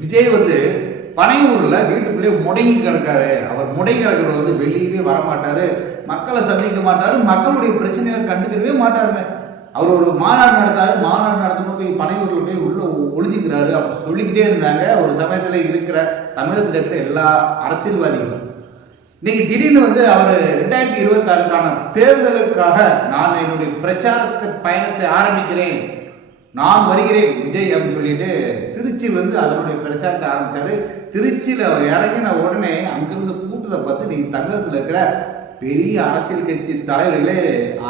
விஜய் வந்து பனையூரில் வீட்டுக்குள்ளேயே முடங்கி கிடக்காரு. அவர் முடங்கி கிடக்கிறவர் வந்து வெளியவே வரமாட்டார். மக்களை சந்திக்க மாட்டார். மக்களுடைய பிரச்சனைகளை கண்டுக்கவே மாட்டாருங்க. அவர் ஒரு மாநாடு நடத்தாரு மாநாடு நடத்தணும் போய் பனையூரில் போய் உள்ளே ஒளிஞ்சிக்கிறாரு. அப்படி சொல்லிக்கிட்டே இருந்தாங்க. ஒரு சமயத்தில் இருக்கிற தமிழகத்தில் இருக்கிற எல்லா அரசியல்வாதிகளும். இன்னைக்கு திடீர்னு வந்து அவர் ரெண்டாயிரத்தி இருபத்தாறுக்கான தேர்தலுக்காக நான் என்னுடைய பிரச்சாரத்தை பயணத்தை ஆரம்பிக்கிறேன். நான் வருகிறேன் விஜய் அப்படின்னு சொல்லிட்டு திருச்சியில் வந்து அதனுடைய பிரச்சாரத்தை ஆரம்பித்தார் திருச்சியில் இறங்கின உடனே அங்கிருந்து கூட்டத்தை பார்த்து நீங்கள் தமிழகத்தில் இருக்கிற பெரிய அரசியல் கட்சி தலைவர்களே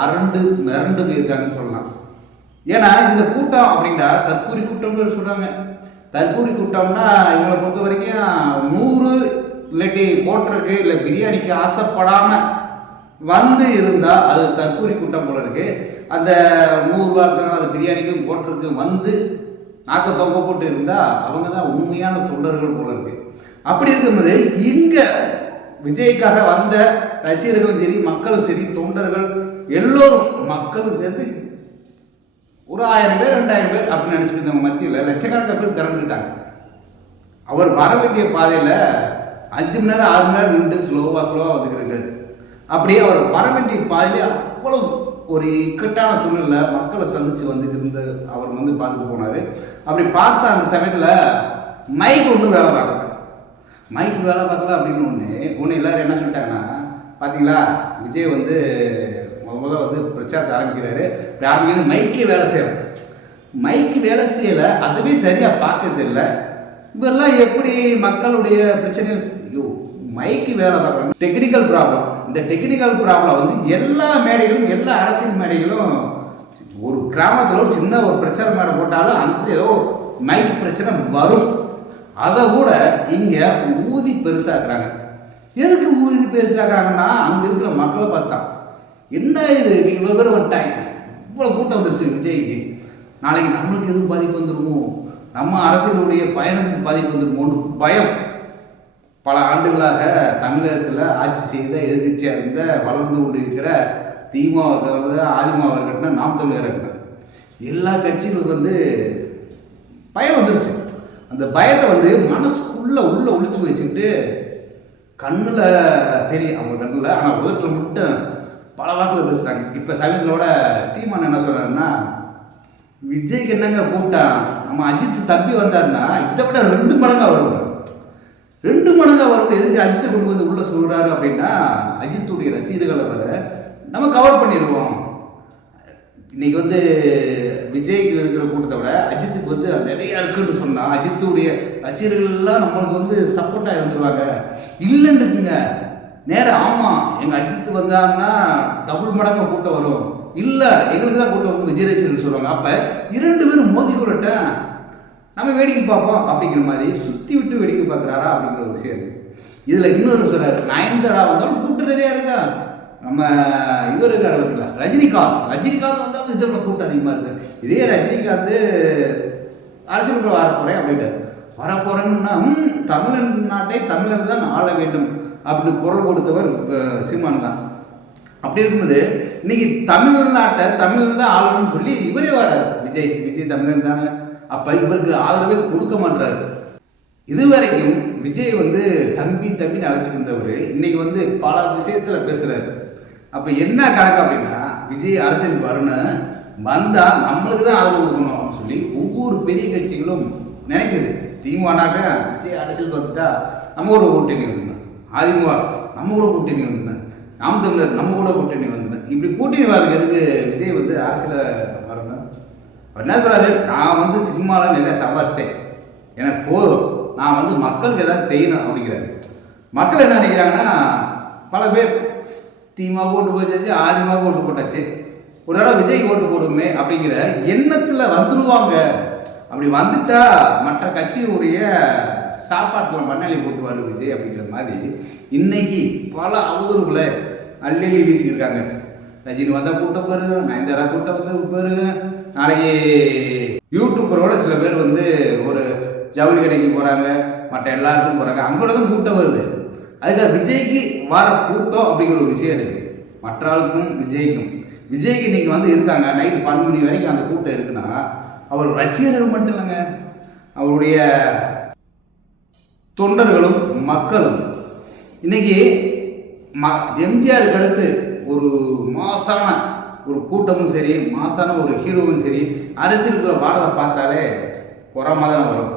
அரண்டு மிரண்டு போயிருக்காங்கன்னு சொல்லலாம். ஏன்னா இந்த கூட்டம் அப்படின்னா தற்கூரி கூட்டம்னு சொல்கிறாங்க தற்கூரி கூட்டம்னா இவங்களை பொறுத்த வரைக்கும் நூறு இல்லாட்டி போட்டிருக்கு இல்லை பிரியாணிக்கு ஆசைப்படாமல் வந்து இருந்தால் அது தற்கூரி கூட்டம் போல இருக்குது அந்த நூறுரூவாக்கும் அது பிரியாணிக்கும் கோட்டருக்கு வந்து நாக்க தொங்க போட்டு இருந்தால் அவங்க தான் உண்மையான தொண்டர்கள் போல இருக்கு. அப்படி இருக்கும்போது இங்கே விஜய்க்காக வந்த ரசிகர்களும் சரி மக்களும் சரி தொண்டர்கள் எல்லோரும் மக்களும் சேர்ந்து ஒரு ஆயிரம் பேர் ரெண்டாயிரம் பேர் அப்படின்னு நினச்சிக்கிட்டவங்க மத்தியில் லட்சக்கணக்கான பேர் திறந்துட்டாங்க அவர் வர வேண்டிய பாதையில் அஞ்சு மணி நேரம் ஆறு மணி நேரம் நின்று ஸ்லோவாக ஸ்லோவாக வந்துக்கிறாரு அப்படியே அவர் வர வேண்டிய பாதையிலே அவ்வளவு ஒரு இக்கட்டான சூழ்நிலை மக்களை சந்திச்சு வந்து இருந்து அவர் வந்து பார்த்துட்டு போனார். அப்படி பார்த்த அந்த சமயத்தில் மைக் ஒன்றும் வேலை பார்க்கல. மைக் வேலை பார்க்கல அப்படின்னு ஒன்று ஒன்று எல்லாரும் என்ன சொல்லிட்டாங்கன்னா பார்த்தீங்களா விஜய் வந்து முத முத வந்து பிரச்சாரத்தை ஆரம்பிக்கிறாரு. இப்படி ஆரம்பிக்கிறது மைக்கே வேலை செய்யலாம் மைக்கு வேலை செய்யலை அதுவே சரியாக பார்க்கறது இல்லை இவெல்லாம் எப்படி மக்களுடைய பிரச்சனைகள்? ஐயோ மைக்கு வேலை பார்க்குறாங்க டெக்னிக்கல் ப்ராப்ளம் இந்த டெக்னிக்கல் ப்ராப்ளம் வந்து எல்லா மேடைகளும் எல்லா அரசியல் மேடைகளும் ஒரு கிராமத்தில் ஒரு சின்ன ஒரு பிரச்சனை மேடை போட்டாலும் அந்த ஏதோ மைக் பிரச்சனை வரும். அதை கூட இங்கே ஊதி பெருசாக்குறாங்க. எதுக்கு ஊதி பெருசாக்குறாங்கன்னா அங்கே இருக்கிற மக்களை பார்த்தா. என்ன இது? இவ்வளோ பேர் வந்துட்டாங்க. இவ்வளோ கூட்டம் வந்துருச்சு விஜய்க்கு. நாளைக்கு நம்மளுக்கு எதுவும் பாதிப்பு வந்துருமோ? நம்ம அரசியலுடைய பயணத்துக்கு பாதிப்பு வந்துருமோன்னு பயம். பல ஆண்டுகளாக தமிழகத்தில் ஆட்சி செய்த எதிர்கட்சியாக இருந்த வளர்ந்து கொண்டிருக்கிற திமுக இருக்கட்டும் அதிமுக இருக்கட்டும் நாம் தமிழர் இருக்கட்டும் எல்லா கட்சிகளுக்கும் வந்து பயம் வந்துருச்சு. அந்த பயத்தை வந்து மனசுக்குள்ளே உள்ளே ஒழிச்சு வச்சுக்கிட்டு கண்ணில் தெரியும் அவங்க கண்ணில் ஆனால் உதட்டில் மட்டும் பல வாக்கில் பேசுகிறாங்க இப்போ சமீபத்தோட சீமான் என்ன சொல்கிறாருன்னா விஜய்க்கு என்னங்க கூட்டம்? நம்ம அஜித் தம்பி வந்தாருன்னா இதை விட ரெண்டு மடங்காக வரும் ரெண்டு மடங்காக வரும் எதுக்கு அஜித்தை கொண்டு வந்து உள்ளே சொல்கிறாரு அப்படின்னா அஜித்துடைய ரசீதுகளை வர நம்ம கவர் பண்ணிடுவோம். இன்னைக்கு வந்து விஜய்க்கு இருக்கிற கூட்டத்தை விட அஜித்துக்கு வந்து நிறையா இருக்குன்னு சொன்னால் அஜித்துடைய ரசிகர்கள்லாம் நம்மளுக்கு வந்து சப்போர்ட்டாக வந்துடுவாங்க இல்லைன்னுக்குங்க நேரம் ஆமாம் எங்கள் அஜித் வந்தாருன்னா டபுள் மடங்கு கூட்டம் வரும். இல்லை எங்களுக்கு தான் கூட்டம் வந்து விஜய் ரசிகர்கள் சொல்லுவாங்க. அப்போ இரண்டு பேரும் மோதிக்கொள்ளட்ட நம்ம வேடிக்கை பார்ப்போம் அப்படிங்கிற மாதிரி சுற்றி விட்டு வேடிக்கை பார்க்குறாரா அப்படிங்கிற ஒரு விஷயம் இருக்குது இதில் இன்னொரு சொல்கிறார் நயன்தாரா வந்தாலும் கூட்டு நிறையா இருக்கா? நம்ம இவர் இருக்கார் பார்த்தீங்களா ரஜினிகாந்த். ரஜினிகாந்த் வந்தாலும் இதில் கூட்டம் அதிகமாக இருக்கு. இதே ரஜினிகாந்த் அரசியலுக்குள்ள வர போகிறேன் அப்படின்ட்டார். வர போகிறேன்னா தமிழ்நாட்டை தமிழர் தான் ஆள வேண்டும் அப்படின்னு குரல் கொடுத்தவர் அஹ், சீமான் தான். அப்படி இருக்கும்போது இன்னைக்கு தமிழ்நாட்டை தமிழ் தான் ஆளணும்னு சொல்லி இவரே வராரு. விஜய் விஜய் தமிழன் தானே. அப்போ இவருக்கு ஆதரவே கொடுக்க மாட்டாரு இதுவரைக்கும் விஜய் வந்து தம்பி தம்பின்னு அழைச்சிருந்தவர் இன்னைக்கு வந்து பல விஷயத்தில் பேசுகிறாரு அப்போ என்ன கணக்கு அப்படின்னா விஜய் அரசியலுக்கு வரணும் வந்தால் நம்மளுக்கு தான் ஆதரவு கொடுக்கணும் அப்படின்னு சொல்லி ஒவ்வொரு பெரிய கட்சிகளும் நினைக்குது. திமுகனாக்க விஜய் அரசியல் வந்துட்டா நம்ம கூட கூட்டணி வந்துடணும் அதிமுக நம்ம கூட கூட்டணி வந்துடணும் நாம் தமிழர் நம்ம கூட கூட்டணி வந்துடணும் இப்படி கூட்டணி வரதுக்கு எதுக்கு விஜய் வந்து அரசியலில் வரணும் அவர் என்ன சொல்கிறாரு நான் வந்து சினிமாவில் நிறைய சம்பாரிச்சிட்டேன். எனக்கு போதும். நான் வந்து மக்களுக்கு ஏதாவது செய்யணும் அப்படிங்கிறாரு. மக்கள் என்ன நினைக்கிறாங்கன்னா பல பேர் தீமாக ஓட்டு போச்சாச்சு ஆதிமாக ஓட்டு போட்டாச்சு. ஒரு தடவை விஜய் ஓட்டு போடுமே அப்படிங்கிற எண்ணத்தில் வந்துடுவாங்க அப்படி வந்துட்டா மற்ற கட்சியுடைய சாப்பாட்டில் மண்ணாளி போட்டுவார் விஜய் அப்படிங்கிற மாதிரி இன்னைக்கு பல அவதூறுகளை அள்ளி அள்ளி வீசியிருக்காங்க ரஜினி வந்தால் கூட்டம் பாரு நயன்தாரா கூட்டம் வந்து பாரு நாளைக்கு யூடியூப்பரோட சில பேர் வந்து ஒரு ஜவுளி கடைக்கு போகிறாங்க மற்ற எல்லா இடத்துக்கும் போகிறாங்க அங்கோட தான் கூட்டம் வருது. அதுக்காக விஜய்க்கு வர கூட்டம் அப்படிங்கிற ஒரு விஷயம் இருக்குது மற்ற ஆளுக்கும் விஜய்க்கும். விஜய்க்கு இன்னைக்கு வந்து இருக்காங்க. நைட்டு பன்னெண்டு மணி வரைக்கும் அந்த கூட்டம் இருக்குன்னா அவர் ரசிகர்கள் மட்டும் இல்லைங்க. அவருடைய தொண்டர்களும் மக்களும். இன்றைக்கி ம எம்ஜிஆருக்கு அடுத்து ஒரு மாசான ஒரு கூட்டமும் சரி மாசான ஒரு ஹீரோவும் சரி அரசியலுக்குள்ள வாழதை பார்த்தாலே பொறாமல் தான் வரும்.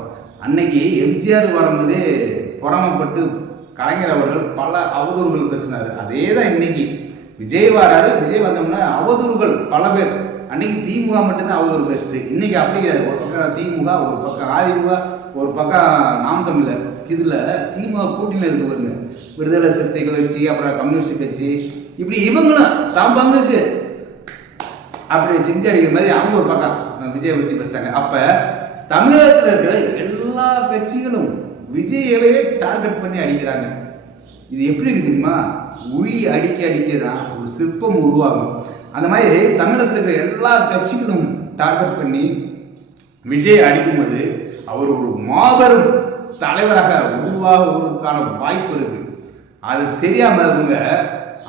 அன்னைக்கு எம்ஜிஆர் வரும்போது பொறாமப்பட்டு கலைஞர் அவர்கள் பல அவதூறுகள் பேசினார். அதே தான் இன்னைக்கு. விஜய் வராரு விஜய் வந்தோம்னா அவதூறுகள் பல பேர். அன்னைக்கு திமுக மட்டும்தான் அவதூறு பேசுச்சு. இன்னைக்கு அப்படி கிடையாது. ஒரு பக்கம் திமுக ஒரு பக்கம் அதிமுக ஒரு பக்கம் நாம் தமிழர். இதில் திமுக கூட்டணியில் இருக்கு பாருங்க. விடுதலை சிறுத்தைகள் கட்சி அப்புறம் கம்யூனிஸ்ட் கட்சி. இப்படி இவங்களும் தான் பங்குக்கு அப்படி செஞ்சு அடிக்கிற மாதிரி அவங்க ஒரு பக்கம் அஹ், விஜயை பற்றி பேசுகிறாங்க அப்போ தமிழகத்தில் இருக்கிற எல்லா கட்சிகளும் விஜயவே டார்கெட் பண்ணி அடிக்கிறாங்க. இது எப்படி இருக்கு தெரியுமா? உளி அடிக்க அடிக்க தான் ஒரு சிற்பம் உருவாகும். அந்த மாதிரி தமிழகத்தில் இருக்கிற எல்லா கட்சிகளும் டார்கெட் பண்ணி விஜய் அடிக்கும்போது அவர் ஒரு மாபெரும் தலைவராக உருவாகுவதற்கான வாய்ப்பு இருக்கு. அது தெரியாமல் அவங்க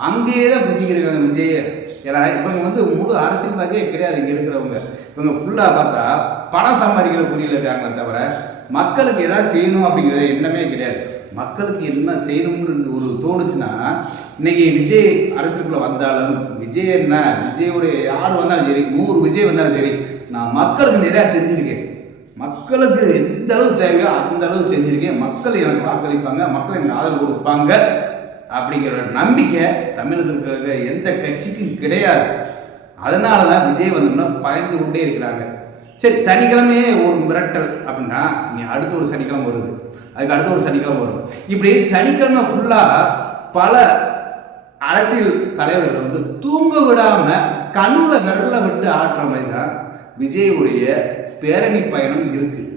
அங்கேயே தான் குத்திக்கிருக்காங்க விஜயை. ஏன்னா இவங்க வந்து முழு அரசியல்வாதியே கிடையாது இங்கே இருக்கிறவங்க. இவங்க ஃபுல்லாக பார்த்தா பணம் சம்பாதிக்கிற குறியில் இருக்காங்களே தவிர மக்களுக்கு எதாவது செய்யணும் அப்படிங்கிறது எண்ணமே கிடையாது. மக்களுக்கு என்ன செய்யணும்னு ஒரு தோணுச்சுன்னா இன்னைக்கு விஜய் அரசியலுக்குள்ளே வந்தாலும் விஜய் என்ன? விஜயோடைய யார் வந்தாலும் சரி நூறு விஜய் வந்தாலும் சரி நான் மக்களுக்கு நிறையா செஞ்சுருக்கேன். மக்களுக்கு எந்த அளவு தேவையோ அந்த அளவு செஞ்சுருக்கேன். மக்கள் எனக்கு வாக்களிப்பாங்க மக்கள் எனக்கு ஆதரவு கொடுப்பாங்க. அப்படிங்கிற ஒரு நம்பிக்கை தமிழகத்தில் இருக்கிற எந்த கட்சிக்கும் கிடையாது. அதனால தான் விஜய் வந்தோம்னா பயந்து கொண்டே இருக்கிறாங்க. சரி சனிக்கிழமையே ஒரு மிரட்டல் அப்படின்னா நீ அடுத்த ஒரு சனிக்கிழமை வருது. அதுக்கு அடுத்த ஒரு சனிக்கிழமை வரும். இப்படி சனிக்கிழமை ஃபுல்லாக பல அரசியல் தலைவர்கள் வந்து தூங்க விடாம கண்ணில் விரல விட்டு ஆற்ற மாதிரி தான் விஜயுடைய பேரணி பயணம் இருக்குது